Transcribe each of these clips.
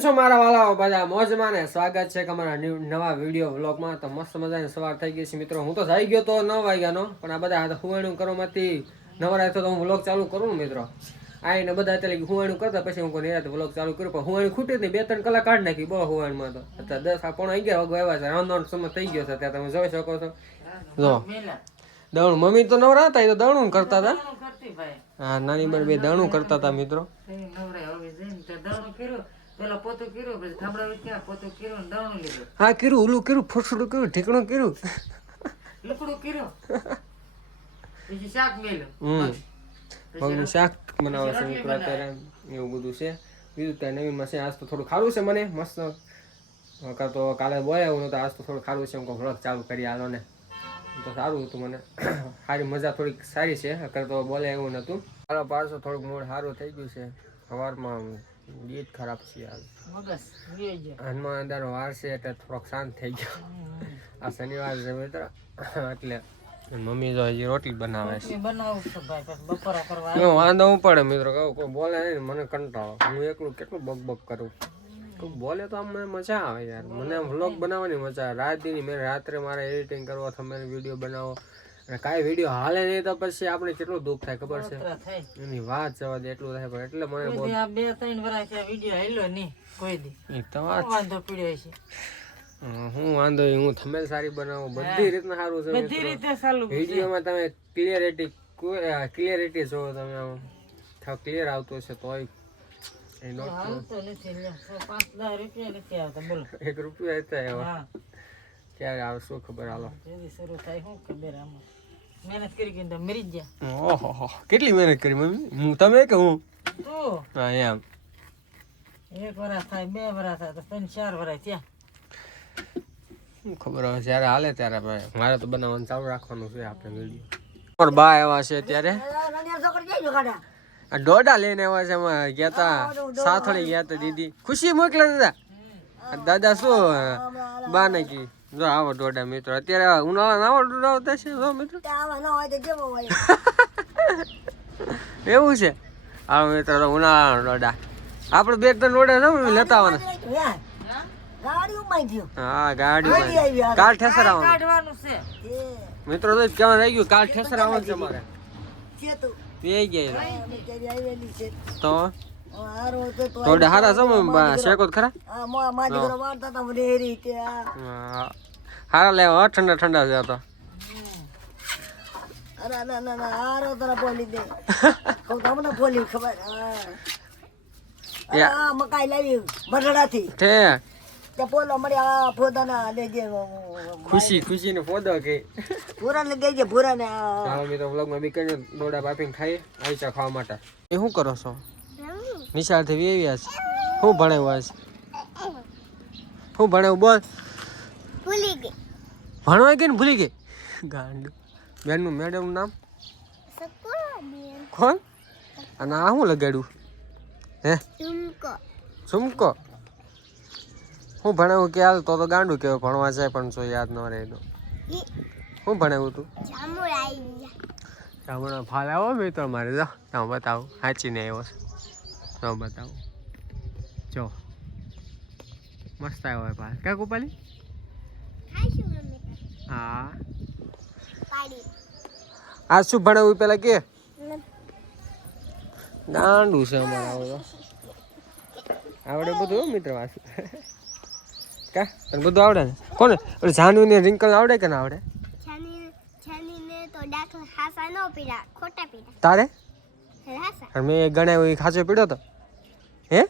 છો મારા વાલાઓ? બધા મોજમાં ને સ્વાગત છે અમારા નવા વીડિયો વ્લોગમાં. તો મસ્ત મજાની સવાર થઈ ગઈ છે મિત્રો. હું તો થઈ ગયો તો નવ વાગ્યાનો પણ આ બધા હુવાણું કરવામાંથી નવરાય તો હું વ્લોગ ચાલુ કરું ને મિત્રો. આઈને બધા અત્યારે હુવાણું કરતા પછી હું કોઈ નિરાતે વ્લોગ ચાલુ કર્યું પણ હુવાણું ખૂટી હતી બે ત્રણ કલાક કાઢી નાખી બોલો હુવાણમાં તો. અત્યારે દસ આ પોણા અગિયાર વાગે આવ્યા છે. રાંધવાનો સમય થઈ ગયો છે ત્યાં તમે જોઈ શકો છો. જો. દણું મમ્મી તો નવરા હતા એ તો દણું કરતા હતા. હા નાની બેન બે દણું કરતા હતા મિત્રો. પેલા પોતું કર્યું પછી થાંભળાવી ક્યાં પોતું કર્યું ને લીધું. હા કર્યું ઓલું કર્યું ફોસડું કર્યું ઢીકણું કર્યું. લુકડું કર્યું. પછી શાક મેલ્યું. હમ. શાક બનાવે છે મિત્રો અત્યારે એવું બધું છે. બીજું ત્યાં નવીનમાં છે આજ તો થોડું ખારું છે મને મસ્ત. નકર તો કાલે નતું આજ તો થોડું ખારું છે એમ કહું વ્લોગ ચાલુ કરી આલો ને. તો સારું હતું મને. સારી મજા થોડીક સારી છે અત્યારે તો બોલે એવું નતું. મારો પાછો થોડુંક મૂળ સારું થઈ ગયું છે. સવારમાં ગીત ખરાબ છે ગયો હનુમાન અંદાનો વાર છે એટલે થોડોક શાંત થઈ ગયો. આ શનિવાર છે મિત્ર એટલે મમ્મી જો હજી રોટલી બનાવે છે. વાંધો હું પડે મિત્રો કહું કોઈ બોલે નહીં મને કંટાળો. હું એકલું કેટલું બક બક કરું? કોઈ બોલે તો આમ મને મજા આવે યાર. મને વ્લોગ બનાવવાની મજા આવે. રાત દીની મેં રાત્રે મારે એડિટિંગ કરવા તમે વીડિયો બનાવો. અને કાંઈ વીડિયો હાલે નહીં તો પછી આપણે કેટલું દુઃખ થાય ખબર છે? એની વાત જવા દે એટલું થાય પણ એટલે મને આ બે ત્રણ વર્ષ વીડિયો હાલ્યો નહીં કોઈ દી. વાંધો પીડ્યો છે હું વાંધો હું થમેલ સારી બનાવું. બધી રીતના સારું છે બધી રીતે સારું વિડીયોમાં તમે ક્લિયરિટી ક્લિયરિટી જોવો તમે આમ. ક્લિયર આવતો છે તોય. એ not હાલતો નથી લ્યો. સો પાંચ રૂપિયા નથી આવતા બોલો. એક રૂપિયા હતા એવા. હા. ક્યારે આવશે ખબર હાલો. શરૂ થાય શું ખબર આમાં. મહેનત કરી તો મરી ગયા. ઓહો કેટલી મહેનત કરી મમ્મી? હું તમે કે હું? તો. હા એમ. એક વરસ થાય બે વરસ થાય તો ત્રણ ચાર વરસ ત્યાં શું ખબર હવે જ્યારે હાલે ત્યારે ભાઈ મારે તો બનાવવાનું ચાલુ રાખવાનું છે આપણે વીડિયો પણ બા એવા છે ત્યારે દોડા લઈને આવ્યા છે એમાં. ગયા તા સાથળી ગયા તા દીદી. ખુશી મોકલે દાદા. દાદા શું બા ને કી જો આવો દોડા મિત્રો. અત્યારે ઉનાળા આવો દોડા આવતા છે જો મિત્રો. એવું છે? આવો મિત્રો તો ઉનાળાનો દોડા આપણે બે ત્રણ દોડા છે ને લેતા આવવાના. હા ગાડી કાલ ઠેસર આવવાનું. મિત્રો તો કેવા રહી ગયું કાલ ઠેસર આવવાનું છે મારે પી તો. દોડા હારા છે? શેકો તો. ખરા હા. હારા લેવા હો, ઠંડા ઠંડા છે આ તો. મકાઈ લાવી તે આ ફોદાના ખુશી ખુશી ને ફોદો કે. ભૂરા ને ગઈ ભૂરા ને આ ચાલો મિત્રો વ્લોગમાં બી કરીને દોડા બાપીને ખાઈ આવી ચા ખાવા માટે. એ શું કરો છો? નિશાળથી વેવ્યા છે. શું ભણાવ્યું આજ? શું ભણાવ્યું બોલ. ભૂલી ગઈ. ભણવા ગઈ ને ભૂલી ગઈ? ગાંડ. બેનનું મેડમનું નામ? કોણ? અને આ શું લગાડ્યું? હે? ઝુમકો. હું ભણાવું કે હાલ તો તો ગાંડું કહેવાય ભણવા જાય પણ જો યાદ ન રહે તો. શું ભણાવ્યું તું? જામુર આવી ગયા. હમણાં ફાલ આવો મેં તો મારે જો તમે બતાવો સાચીને આવ્યો છે. તમે બતાવું. જો. મસ્ત આવ્યો ફાલ ક્યાં કુપાલી હા. પાડી. આ શું ભણાવ્યું પેલા કે? ગાંડું છે અમારે આવડો આવડે બધું મિત્ર વાસુ કા? તને બધું આવડે ને? કોને? ઓલે જાનુ ને રિંકલ આવડે કે ના આવડે? તારે? મેં ગણાય ખાસો પીડ્યો તો. હે?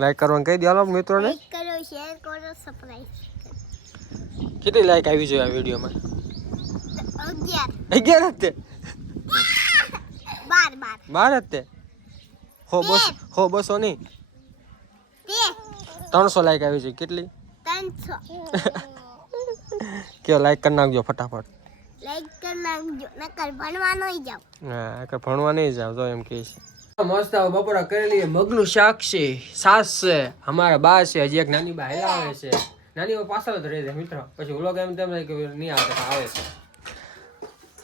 લાઈક કરવાનું કહી દો મિત્રોને. લાઈક કરો શેર કરો સબસ્ક્રાઇબ કેટલી લાઈક આવી જોઈએ આ વિડીયોમાં? અગિયાર. જ તે બાર બાર. બાર જ તે હો બસ હો બસો નહીં. ત્રણસો લાઈક આવી જોઈએ. કેટલી? કયો લાઈક કરી નાખજો ફટાફટ. લાઈક કરી નાખજો. નકર ભણવા નહીં જાવ. હા કે ભણવા નહીં જાવ તો એમ કહે છે. મસ્ત આવે બપોરા કરેલી મગનું શાક છે સાસ છે અમારા બા છે હજી એક નાની બા આવે છે. નાની પાછળ જ રહી જાય મિત્ર. પછી વ્લોગ એમ તેમ કે નહીં આવે તો આવે છે.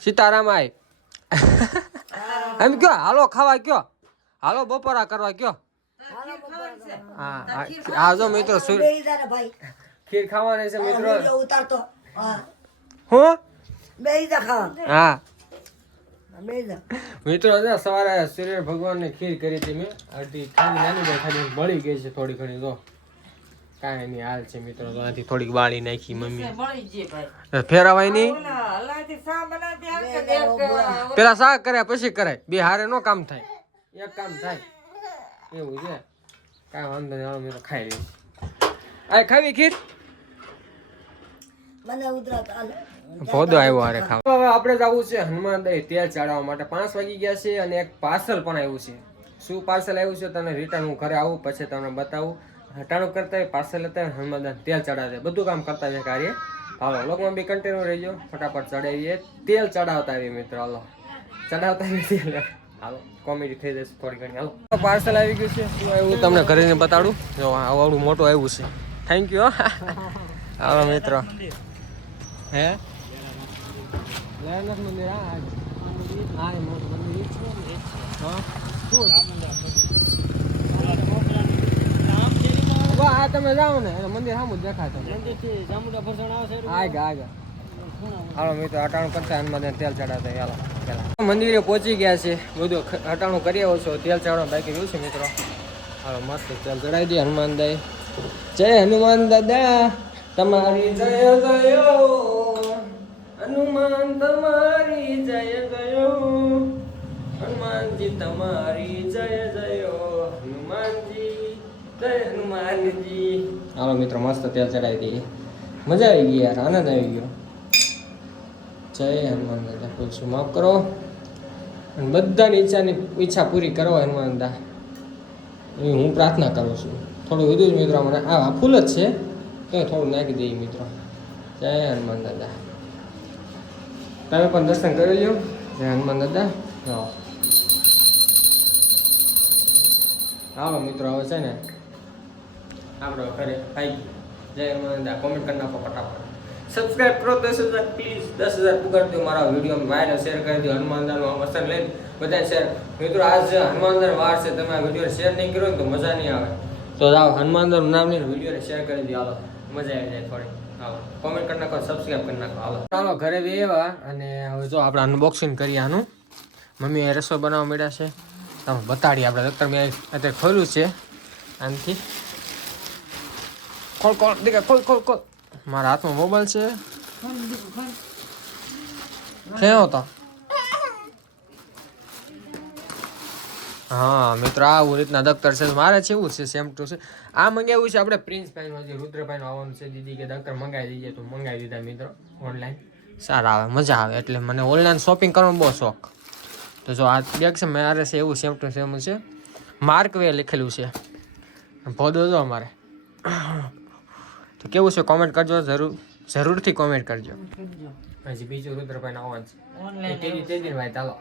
સીતારામ આય. એમ કયો હાલો ખાવા કયો? હાલો બપોરા કરવા કયો? હા આ જો મિત્રો ખીર ખાવાની છે મિત્રો. ઉતારતો. હા. હું? બેઈદા ખાવા. હા. મિત્રો સવારે સૂર્ય ભગવાનને ખીર કરી હતી મેં. અડધી ખાલી નાની ખાલી બળી ગઈ છે થોડી ઘણી તો કાંઈ નહીં હાલ છે મિત્રો તો આથી થોડીક બાળી નાખી મમ્મી. ફેરવાય નહીં? પેલા સા બનાવતી હાલ કે એક પેલા શાક કરે પછી કરાય. બે હારે નો કામ થાય. એક કામ થાય. એવું છે? કાંઈ વાંધો નહીં મિત્રો તો ખાઈ લઈશ આ ખાવી ખીર? ભોદો આવ્યો હારે ખાવા. હવે આપણે જવું છે હનુમાન દઈ તેલ ચડાવવા માટે. પાંચ વાગી ગયા છે અને એક પાર્સલ પણ આવ્યું છે. શું પાર્સલ આવ્યું છે તને રિટર્ન હું ઘરે આવું પછી તમને બતાવું. હટાણું કરતા હોય પાર્સલ લેતા હોય હનુમાન તેલ ચડાવે. બધું કામ કરતા હોય કાર્ય. હાલો લોકમાં બી કન્ટિન્યુ રહીજો. ફટાફટ ચડાવીએ. તેલ ચડાવતા આવીએ મિત્રો હાલો. ચડાવતા આવીએ તેલ. હાલો કોમેડી થઈ જશે થોડી ઘણી. હાલો. પાર્સલ આવી ગયું છે. શું આવ્યું તમને ઘરેને બતાડું. જો આવડું મોટું આવ્યું છે. થેન્ક યુ હાલો મિત્રો. હે? લેન્ડર મંદિર આ આ મોટું મંદિર છે હા. શું આ તમે જાઓ ને મંદિર સામું જ દેખાય તમને. આગળ આગળ હાલો મિત્રો અટાણું કરતા હનુમાન તેલ ચડાવતા હાલો પેલા મંદિરે પહોંચી ગયા છે બધું અટાણું કરી આવો છો તેલ ચડાવવા બાકી રહ્યું છે મિત્રો. હાલો મસ્ત તેલ ચડાવી દે હનુમાન દાઈ જય હનુમાન દાદા તમારી જય ગયો. હનુમાન તમારી જય ગયો. હનુમાનજી તમારી જય જયો હનુમાનજી હાલો મિત્રો, મસ્ત તેલ ચડાવી દઈએ મજા આવી ગઈ યાર, આનંદ આવી ગયો. જય હનુમાન દાદા પૂછું માફ કરો. અને બધાની ઈચ્છાની ઈચ્છા પૂરી કરો હનુમાન દા. એવી હું પ્રાર્થના કરું છું. થોડું વધુ જ મિત્રો, મને આ ફૂલ જ છે. તો થોડું નાખી દઈએ મિત્રો. જય હનુમાન દાદા. તમે પણ દર્શન કરી લ્યો. જય હનુમાન દાદા. હા હાલો મિત્રો, હવે છે ને આપણે ઘરે આવી જય દાદા કોમેન્ટ કરી નાખો ફટાફટ. સબસ્ક્રાઇબ કરો, દસ હજાર પ્લીઝ દસ હજાર પુગાડી દો મારા વીડિયો વાયરલ શેર કરી દો હનુમાન દાદાનું આ વસન લઈને બધા શેર મિત્રો, આજ હનુમાનદાન વાર છે, તમે આ વીડિયો શેર નહીં કરો ને તો મજા નહીં આવે. તો જાઓ હનુમાન નામની વિડીયોને શેર કરી દો હાલો, મજા આવી જાય થોડી. હાલો કોમેન્ટ કરી નાખો સબસ્ક્રાઇબ કરી નાખો. હાલો. ચાલો, ઘરે વેવા અને હવે જો આપણે અનબોક્સિંગ કરીએ આનું. મમ્મીએ રસોઈ બનાવવા મળ્યા છે. તમે બતાડીએ આપણે. દત્તર મેં અત્યારે ખોલ્યું છે. આનાથી. ખોલ ખોલ દીકરા ખોલ ખોલ ખોલ. મારા હાથમાં મોબાઈલ છે. ક્યાં હતા હા મિત્રો આ આવું રીતના દફતર છે. મારે છે એવું છે સેમ ટુ છે આ મંગાવ્યું છે આપણે પ્રિન્સ ભાઈનું હજી રુદ્રભાઈનું આવવાનું છે. દીદી કે દફતર મંગાવી દીજે તો મંગાવી દીધા મિત્રો ઓનલાઈન સારા આવે મજા આવે. એટલે મને ઓનલાઈન શોપિંગ કરવાનો બહુ શોખ. તો જો આ બેગ છે મારે છે એવું સેમ ટુ સેમ છે. માર્ક વે લખેલું છે. ભોદો જો અમારે. તો કેવું છે કોમેન્ટ કરજો જરૂર જરૂરથી કોમેન્ટ કરજો. હજી બીજું રુદ્રભાઈ આવવાનું છે તેજી તેજી ભાઈ ચાલો.